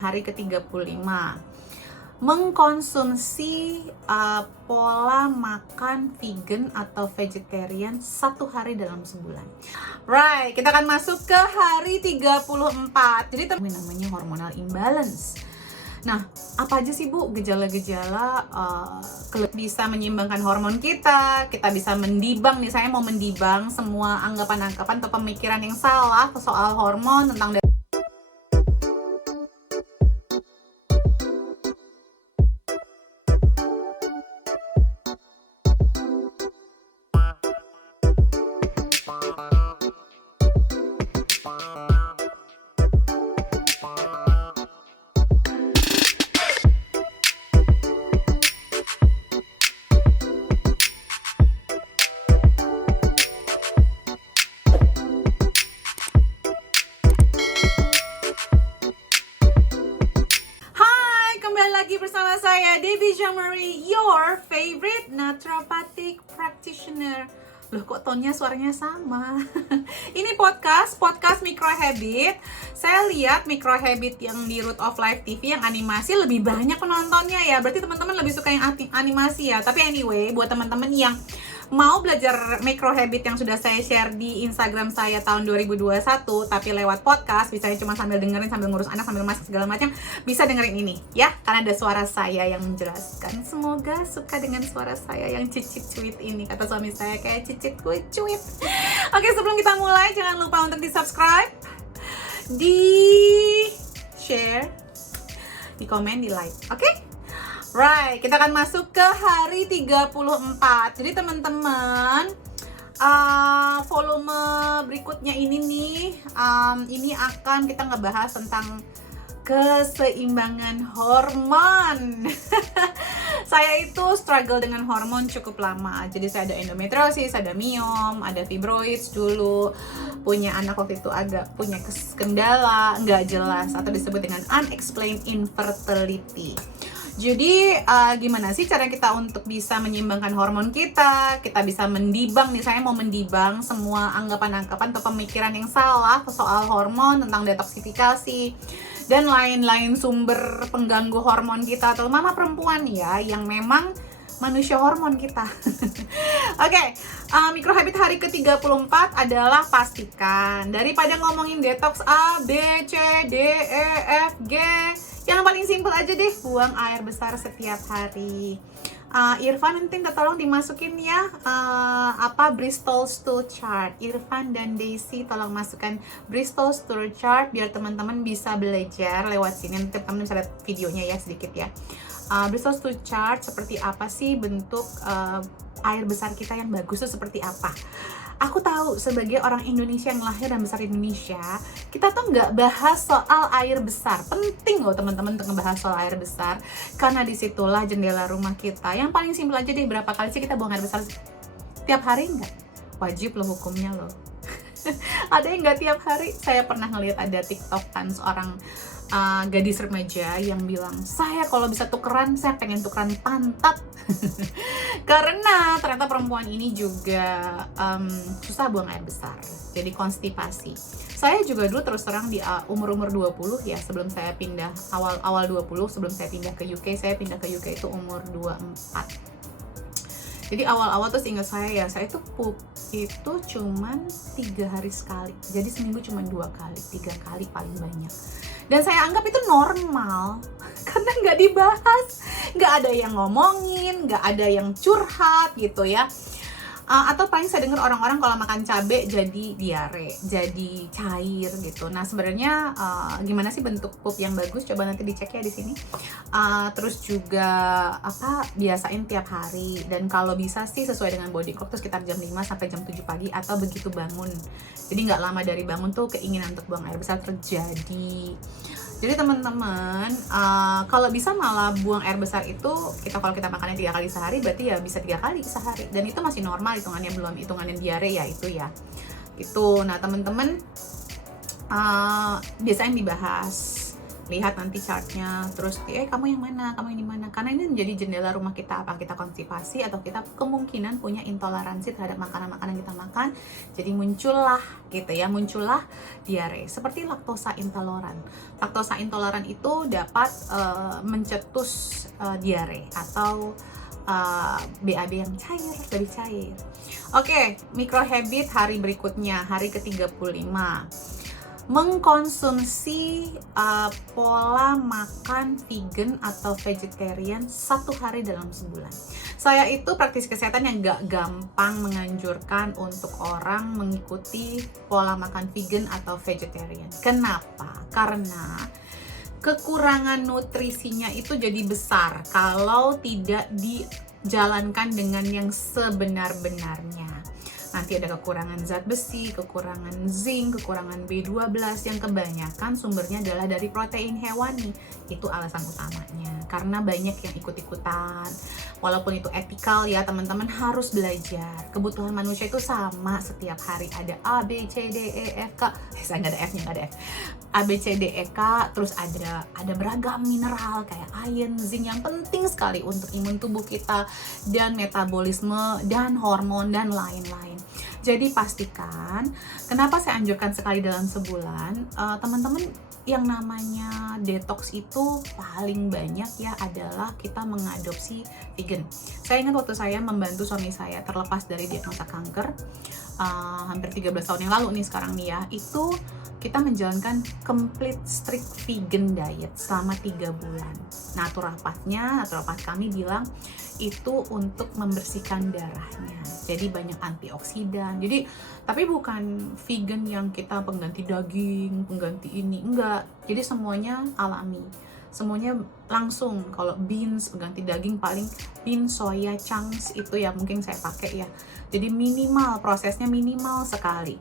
Hari ke-35 mengkonsumsi pola makan vegan atau vegetarian 1 hari dalam sebulan. Right, kita akan masuk ke hari 34. Jadi namanya hormonal imbalance. Nah, apa aja sih Bu gejala-gejala bisa menyeimbangkan hormon kita bisa mendibang nih, saya mau mendibang semua anggapan-anggapan atau pemikiran yang salah soal hormon tentang bersama saya Debbie Jamari, your favorite naturopathic practitioner. Loh, kok tonnya suaranya sama? Ini podcast Micro Habit. Saya lihat Micro Habit yang di Root of Life TV yang animasi lebih banyak penontonnya ya. Berarti teman-teman lebih suka yang animasi ya. Tapi anyway, buat teman-teman yang mau belajar micro habit yang sudah saya share di Instagram saya tahun 2021 tapi lewat podcast, misalnya cuma sambil dengerin, sambil ngurus anak, sambil masak segala macam, bisa dengerin ini ya, karena ada suara saya yang menjelaskan. Semoga suka dengan suara saya yang cicit cuit ini, kata suami saya, kayak cicit cuit. Oke, sebelum kita mulai jangan lupa untuk di subscribe, di share, di komen, di like. Oke? Right, kita akan masuk ke hari 34. Jadi teman-teman, volume berikutnya ini nih, ini akan kita ngebahas tentang keseimbangan hormon. Saya itu struggle dengan hormon cukup lama. Jadi saya ada endometriosis, ada miom, ada fibroids dulu. Punya anak waktu itu agak punya kendala, nggak jelas, atau disebut dengan unexplained infertility. Jadi gimana sih cara kita untuk bisa menyeimbangkan hormon kita bisa mendibang nih, saya mau mendibang semua anggapan-anggapan atau pemikiran yang salah soal hormon, tentang detoksifikasi dan lain-lain sumber pengganggu hormon kita, terutama perempuan ya, yang memang manusia hormon kita. Oke, micro habit hari ke-34 adalah pastikan daripada ngomongin detox A, B, C, D, E, F, G, yang paling simpel aja deh, buang air besar setiap hari. Irfan nanti minta tolong dimasukin ya Bristol Stool Chart. Irfan dan Daisy tolong masukkan Bristol Stool Chart biar teman-teman bisa belajar lewat sini. Nanti teman-teman bisa lihat videonya ya sedikit ya. Bristol Stool Chart seperti apa sih bentuk air besar kita yang bagus itu seperti apa. Aku tahu sebagai orang Indonesia yang lahir dan besar di Indonesia, kita tuh nggak bahas soal air besar. Penting loh teman-teman untuk ngebahas soal air besar, karena disitulah jendela rumah kita. Yang paling simpel aja deh, berapa kali sih kita buang air besar tiap hari? Nggak wajib loh hukumnya loh. Ada yang nggak tiap hari. Saya pernah ngeliat ada TikTokan seorang gadis remaja yang bilang, saya kalau bisa tukeran, saya pengen tukeran pantat. Karena ternyata perempuan ini juga susah buang air besar, jadi konstipasi. Saya juga dulu terus terang di umur-umur 20 ya, sebelum saya pindah, awal 20 sebelum saya pindah ke UK. Saya pindah ke UK itu umur 24. Jadi awal-awal tuh ingat saya itu pup itu cuman 3 hari sekali. Jadi seminggu cuma 2 kali, 3 kali paling banyak. Dan saya anggap itu normal, karena nggak dibahas, nggak ada yang ngomongin, nggak ada yang curhat gitu ya. Atau paling saya dengar orang-orang kalau makan cabai jadi diare, jadi cair gitu. Nah sebenarnya gimana sih bentuk pup yang bagus? Coba nanti dicek ya di sini. Terus juga biasain tiap hari, dan kalau bisa sih sesuai dengan body clock tuh sekitar jam 5 sampai jam 7 pagi atau begitu bangun. Jadi nggak lama dari bangun tuh keinginan untuk buang air besar terjadi. Jadi teman-teman, kalau bisa malah buang air besar itu, kalau kita makannya 3 kali sehari, berarti ya bisa 3 kali sehari. Dan itu masih normal hitungannya, belum hitungannya diare ya itu ya. Itu, nah teman-teman, biasanya dibahas. lihat nanti chartnya, terus kamu yang mana, kamu yang di mana, karena ini menjadi jendela rumah kita, apa kita konstipasi atau kita kemungkinan punya intoleransi terhadap makanan-makanan yang kita makan. Jadi muncullah gitu ya, muncullah diare seperti laktosa intoleran. Laktosa intoleran itu dapat mencetus diare atau BAB yang cair, lebih cair. Oke, micro habit hari berikutnya, hari ke-35. Mengkonsumsi pola makan vegan atau vegetarian 1 hari dalam sebulan. Saya itu praktisi kesehatan yang gak gampang menganjurkan untuk orang mengikuti pola makan vegan atau vegetarian. Kenapa? Karena kekurangan nutrisinya itu jadi besar kalau tidak dijalankan dengan yang sebenar-benarnya. Nanti ada kekurangan zat besi, kekurangan zinc, kekurangan B12 yang kebanyakan sumbernya adalah dari protein hewani. Itu alasan utamanya. Karena banyak yang ikut-ikutan. Walaupun itu etikal ya, teman-teman harus belajar. Kebutuhan manusia itu sama setiap hari. Ada A, B, C, D, E, F, K. Saya nggak ada F-nya, nggak ada F. A, B, C, D, E, K. Terus ada beragam mineral kayak iron, zinc yang penting sekali untuk imun tubuh kita dan metabolisme dan hormon dan lain-lain. Jadi pastikan, kenapa saya anjurkan sekali dalam sebulan, teman-teman, yang namanya detox itu paling banyak ya adalah kita mengadopsi vegan. Saya ingat waktu saya membantu suami saya terlepas dari diagnosa kanker, hampir 13 tahun yang lalu nih sekarang nih ya, itu kita menjalankan complete strict vegan diet selama 3 bulan. Naturopath kami bilang itu untuk membersihkan darahnya. Jadi banyak antioksidan. Jadi tapi bukan vegan yang kita pengganti daging, pengganti ini, enggak. Jadi semuanya alami. Semuanya langsung. Kalau beans pengganti daging paling beans, soya chunks itu ya mungkin saya pakai ya. Jadi minimal, prosesnya minimal sekali.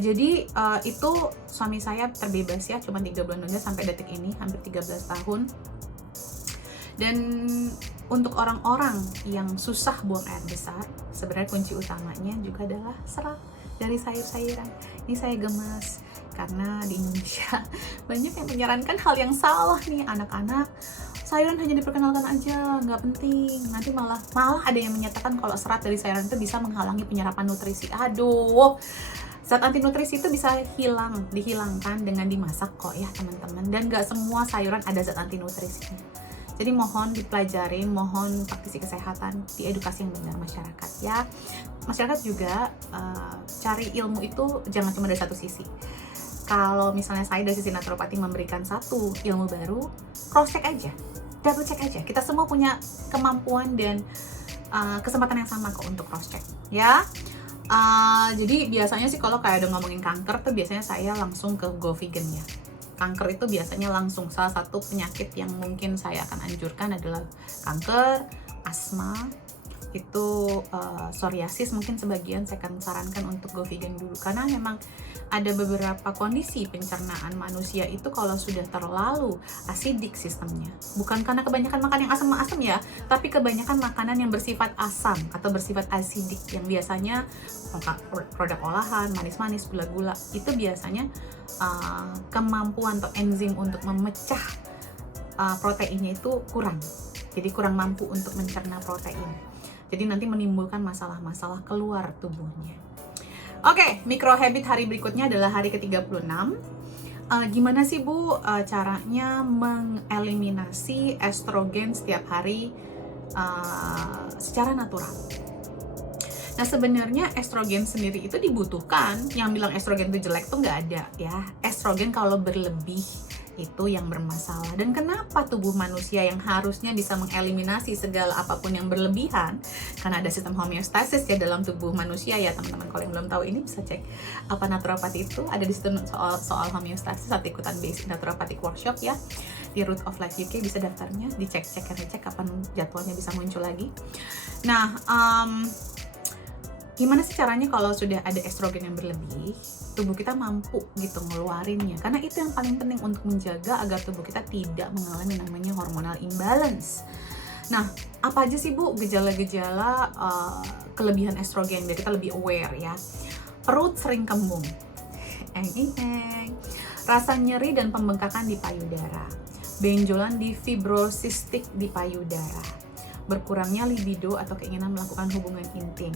Jadi itu suami saya terbebas ya, cuma 3 bulan aja sampai detik ini, hampir 13 tahun. Dan untuk orang-orang yang susah buang air besar, sebenarnya kunci utamanya juga adalah serat dari sayur-sayuran. Ini saya gemas karena di Indonesia banyak yang menyarankan hal yang salah nih, anak-anak sayuran hanya diperkenalkan aja, nggak penting. Nanti malah ada yang menyatakan kalau serat dari sayuran itu bisa menghalangi penyerapan nutrisi. Aduh, zat anti nutrisi itu bisa dihilangkan dengan dimasak kok ya teman-teman. Dan nggak semua sayuran ada zat anti nutrisinya. Jadi mohon dipelajari, mohon praktisi kesehatan, diedukasi yang benar masyarakat ya. Masyarakat juga cari ilmu itu jangan cuma dari satu sisi. Kalau misalnya saya dari sisi naturopati memberikan satu ilmu baru, cross check aja, double check aja. Kita semua punya kemampuan dan kesempatan yang sama kok untuk cross check ya. Jadi biasanya sih kalau kayak udah ngomongin kanker tuh biasanya saya langsung ke go vegan ya. Kanker itu biasanya langsung, salah satu penyakit yang mungkin saya akan anjurkan adalah kanker, asma, itu psoriasis mungkin sebagian saya akan sarankan untuk go vegan dulu. Karena memang ada beberapa kondisi pencernaan manusia itu kalau sudah terlalu asidik sistemnya. Bukan karena kebanyakan makan yang asam-asam ya, tapi kebanyakan makanan yang bersifat asam atau bersifat asidik yang biasanya produk olahan, manis-manis, gula-gula, itu biasanya kemampuan atau enzim untuk memecah proteinnya itu kurang. Jadi kurang mampu untuk mencerna protein. Jadi nanti menimbulkan masalah-masalah keluar tubuhnya. Oke, micro habit hari berikutnya adalah hari ke-36. Gimana sih Bu caranya mengeliminasi estrogen setiap hari secara natural? Nah sebenarnya estrogen sendiri itu dibutuhkan. Yang bilang estrogen itu jelek tuh nggak ada ya. Estrogen kalau berlebih itu yang bermasalah. Dan kenapa tubuh manusia yang harusnya bisa mengeliminasi segala apapun yang berlebihan? Karena ada sistem homeostasis ya dalam tubuh manusia ya teman-teman. Kalau yang belum tahu ini bisa cek apa naturopati itu. Ada di situ soal homeostasis saat ikutan basic naturopathic workshop ya. Di Root of Life UK bisa daftarnya, dicek kapan jadwalnya bisa muncul lagi. Nah, gimana sih caranya kalau sudah ada estrogen yang berlebih, tubuh kita mampu gitu ngeluarinnya? Karena itu yang paling penting untuk menjaga agar tubuh kita tidak mengalami namanya hormonal imbalance. Nah, apa aja sih Bu gejala-gejala kelebihan estrogen biar kita lebih aware ya? Perut sering kembung, rasa nyeri dan pembengkakan di payudara, benjolan di fibrosistik di payudara, berkurangnya libido atau keinginan melakukan hubungan intim,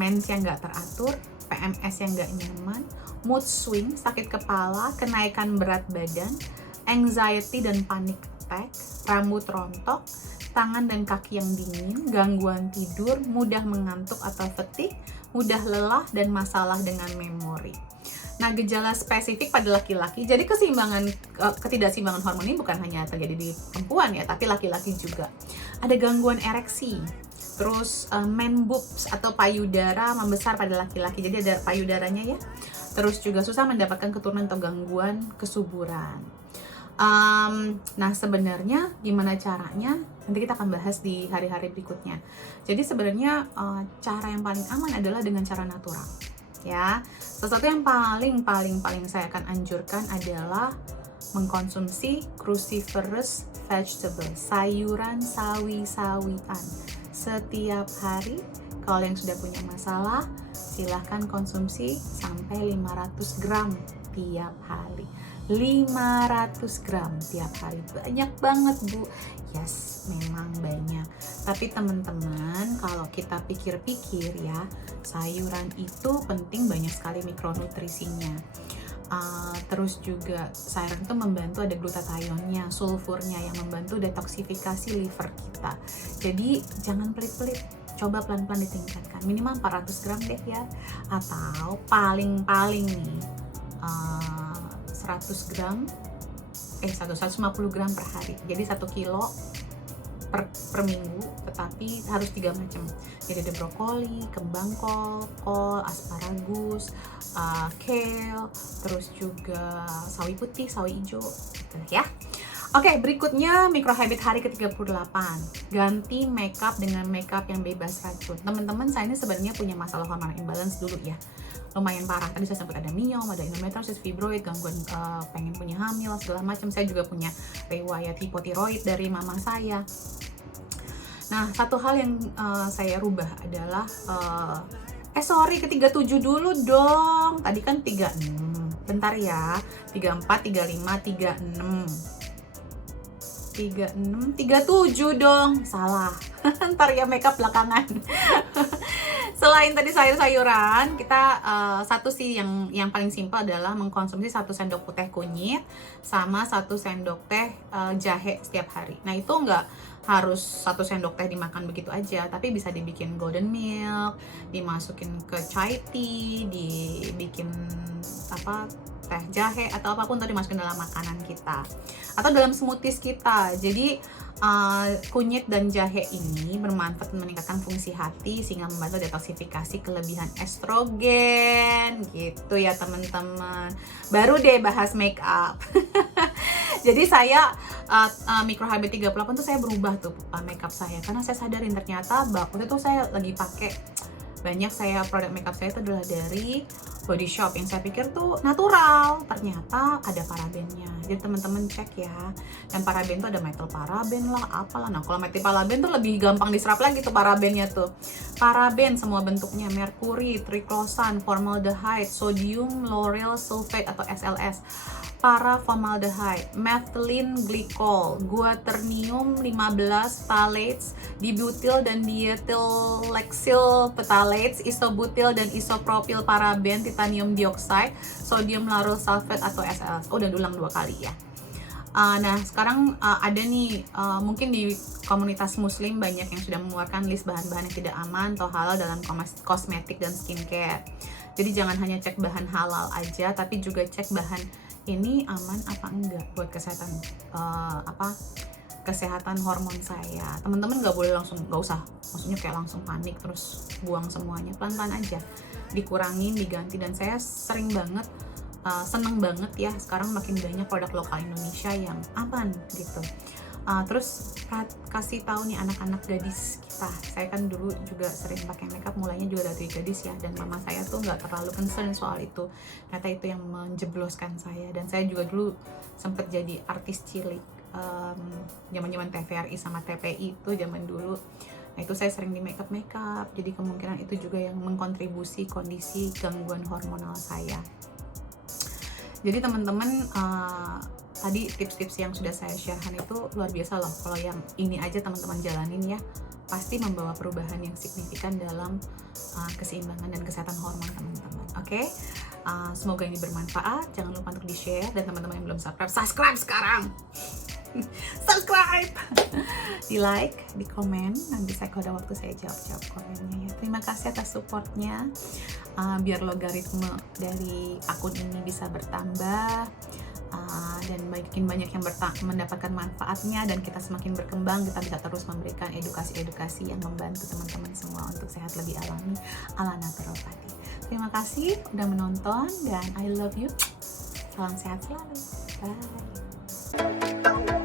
mens yang nggak teratur, PMS yang nggak nyaman, mood swing, sakit kepala, kenaikan berat badan, anxiety dan panic attack, rambut rontok, tangan dan kaki yang dingin, gangguan tidur, mudah mengantuk atau fatigue, mudah lelah, dan masalah dengan memori. Nah, gejala spesifik pada laki-laki, jadi ketidakseimbangan hormon ini bukan hanya terjadi di perempuan ya, tapi laki-laki juga. Ada gangguan ereksi, terus man boobs atau payudara membesar pada laki-laki, jadi ada payudaranya ya. Terus juga susah mendapatkan keturunan atau gangguan kesuburan. Nah, sebenarnya gimana caranya? Nanti kita akan bahas di hari-hari berikutnya. Jadi sebenarnya cara yang paling aman adalah dengan cara natural. Ya, sesuatu yang paling saya akan anjurkan adalah mengkonsumsi cruciferous vegetable, sayuran sawi-sawian setiap hari. Kalau yang sudah punya masalah, silahkan konsumsi sampai 500 gram tiap hari. 500 gram tiap hari, banyak banget Bu. Yes, memang banyak. Tapi teman-teman, kalau kita pikir-pikir ya, sayuran itu penting, banyak sekali mikronutrisinya. Terus juga sayuran itu membantu, ada glutathionnya, sulfurnya yang membantu detoksifikasi liver kita. Jadi jangan pelit-pelit, coba pelan-pelan ditingkatkan, minimal 400 gram deh ya. Atau paling-paling nih 150 gram per hari. Jadi 1 kilo per minggu, tetapi harus 3 macam. Jadi ada brokoli, kembang kol, asparagus, kale, terus juga sawi putih, sawi hijau gitu ya. Oke, berikutnya microhabit hari ke-38. Ganti makeup dengan makeup yang bebas racun. Teman-teman, saya ini sebenarnya punya masalah hormon imbalance dulu ya. Lumayan parah. Tadi saya sempat ada miom, ada endometriosis, fibroid, gangguan pengen punya hamil, segala macam. Saya juga punya riwayat hipotiroid dari mama saya. Nah, satu hal yang saya rubah adalah ke-37 dulu dong. Tadi kan 36. Bentar ya. 34, 35, 36, 37 dong. Salah. Ntar ya makeup belakangan. Selain tadi sayur-sayuran, kita satu sih yang paling simpel adalah mengkonsumsi 1 sendok putih kunyit sama 1 sendok teh jahe setiap hari. Nah, itu nggak harus 1 sendok teh dimakan begitu aja, tapi bisa dibikin golden milk, dimasukin ke chai tea, dibikin teh jahe atau apapun tadi dimasukin dalam makanan kita atau dalam smoothies kita. Jadi kunyit dan jahe ini bermanfaat meningkatkan fungsi hati sehingga membantu detoksifikasi kelebihan estrogen gitu ya teman-teman. Baru deh bahas make up. Jadi saya microhabit 38 tuh saya berubah tuh makeup saya karena saya sadarin ternyata waktu itu saya lagi pakai banyak produk makeup saya itu adalah dari Body Shop yang saya pikir tuh natural, ternyata ada parabennya. Jadi teman-teman cek ya. Dan paraben tuh ada methyl paraben lah, apalah. Nah, kalau methyl paraben tuh lebih gampang diserap lagi tuh parabennya tuh. Paraben semua bentuknya, merkuri, triclosan, formaldehyde, sodium lauryl sulfate atau SLS, paraformaldehyde, methylene glycol, guaternium 15 phthalates, dibutyl dan diethylhexyl phthalates, isobutyl dan isopropyl paraben, titanium dioxide, sodium lauryl sulfate atau SLS. Udah diulang 2 kali ya. Nah, sekarang ada nih mungkin di komunitas muslim banyak yang sudah mengeluarkan list bahan-bahan yang tidak aman atau halal dalam kosmetik dan skincare. Jadi jangan hanya cek bahan halal aja, tapi juga cek bahan ini aman apa enggak buat kesehatan kesehatan hormon saya. Teman-teman nggak usah maksudnya kayak langsung panik terus buang semuanya, pelan-pelan aja, dikurangin, diganti. Dan saya sering banget seneng banget ya sekarang makin banyak produk lokal Indonesia yang aman gitu. Terus kasih tahu nih anak-anak gadis kita. Saya kan dulu juga sering pakai makeup, mulainya juga dari gadis ya, dan mama saya tuh nggak terlalu concern soal itu. Ternyata itu yang menjebloskan saya. Dan saya juga dulu sempet jadi artis cilik zaman-zaman TVRI sama TPI itu zaman dulu. Nah, itu saya sering di makeup, jadi kemungkinan itu juga yang mengkontribusi kondisi gangguan hormonal saya. Jadi teman-teman, tadi tips-tips yang sudah saya sharekan itu luar biasa loh. Kalau yang ini aja teman-teman jalanin ya, pasti membawa perubahan yang signifikan dalam keseimbangan dan kesehatan hormon teman-teman. Oke? Semoga ini bermanfaat. Jangan lupa untuk di-share, dan teman-teman yang belum subscribe sekarang. Subscribe, di like, di komen. Nanti saya kalau ada waktu saya jawab komennya ya. Terima kasih atas supportnya. Biar logaritme dari akun ini bisa bertambah, dan makin banyak yang mendapatkan manfaatnya, dan kita semakin berkembang, kita bisa terus memberikan edukasi-edukasi yang membantu teman-teman semua untuk sehat lebih alami ala naturopati. Terima kasih udah menonton, dan I love you. Salam sehat selalu. Bye.